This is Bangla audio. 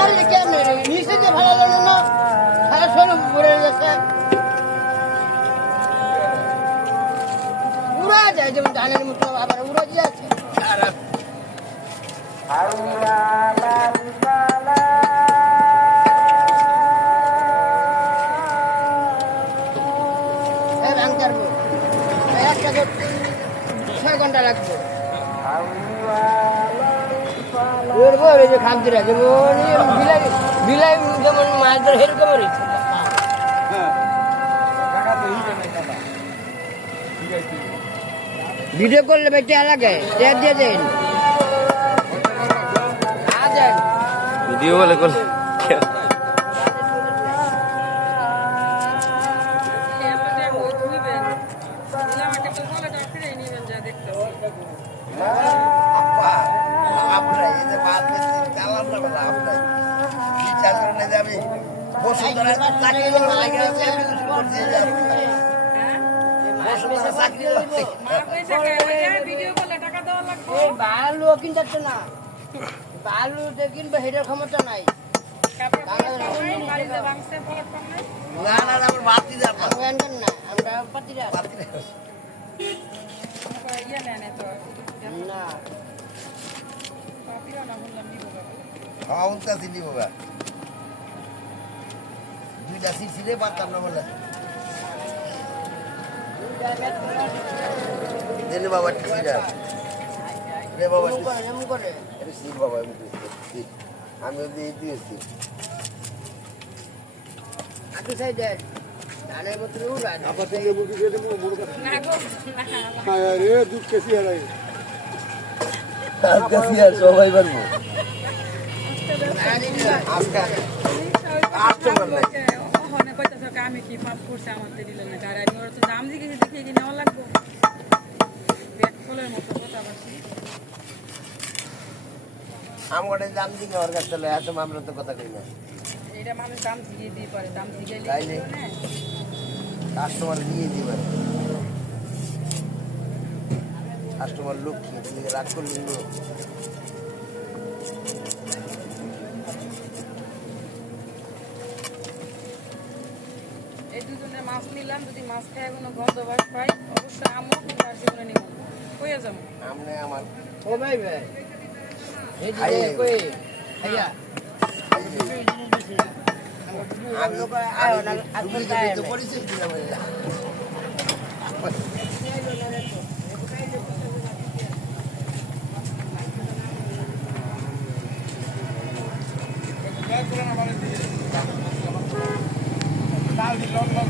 আরে কেন নিচে যে ভালো লাগে না সারা শরীর পড়ে যাচ্ছে উড়া যায় যেমন ধানের মতো আবার উড়া যাচ্ছে রান করবো একটা 6 ঘন্টা লাগবে যে খাদ্যরা যেমন বিলাই যেমন মাছ ধরে সেরকম রয়েছে ভিডিও করলে বেটে আলাগে দিয়ে দেন ভিডিও বলে করলে বালু কিনতে না বালু কিনবে সেটার ক্ষমতা নাই আমরা পাতিরা না দুইটা সিটে পারতাম না বলে দেনে বাবা সিটা রে বাবা আরে সিট বাবা আমি দিয়েছি আগে সাইড দেন ধানের মতো উড়া আবার সঙ্গে মুরগি দিয়ে দেবো বড় কথা হ্যাঁ রে দুধ কেসি হারাই আজকে সিয়ার সবাই পারবো আজকে আজকে বললে ওখানে কইতাছ আমি কি পাপ করছে আমাদের দিল না গাড়ি আমি ওরা তো দাম দিয়ে গেছি দেখে কি নেওয়া লাগবে ব্যাগ খোলার মতো কথা বলছি আমগরে দাম দিকে ওর কাছে চলে এত মামলা তো কথা কই না এটা মানুষ দাম দিয়ে দিয়ে পারে দাম দিয়ে তাইলে কাস্টমার দিয়ে দিবে কাস্টমার লক্ষ্মী তুমি রাগ করলি এই দুজনের মাছ নিলাম যদি মাছ খায় কোনো গন্ধ বাস পাই অবশ্যই আমও তার জীবনে নিব কইয়া যাবো আমনে আমার ও ভাই ভাই এই যে কই আইয়া আমি তো পরিচয় দিলাম লাল লং লং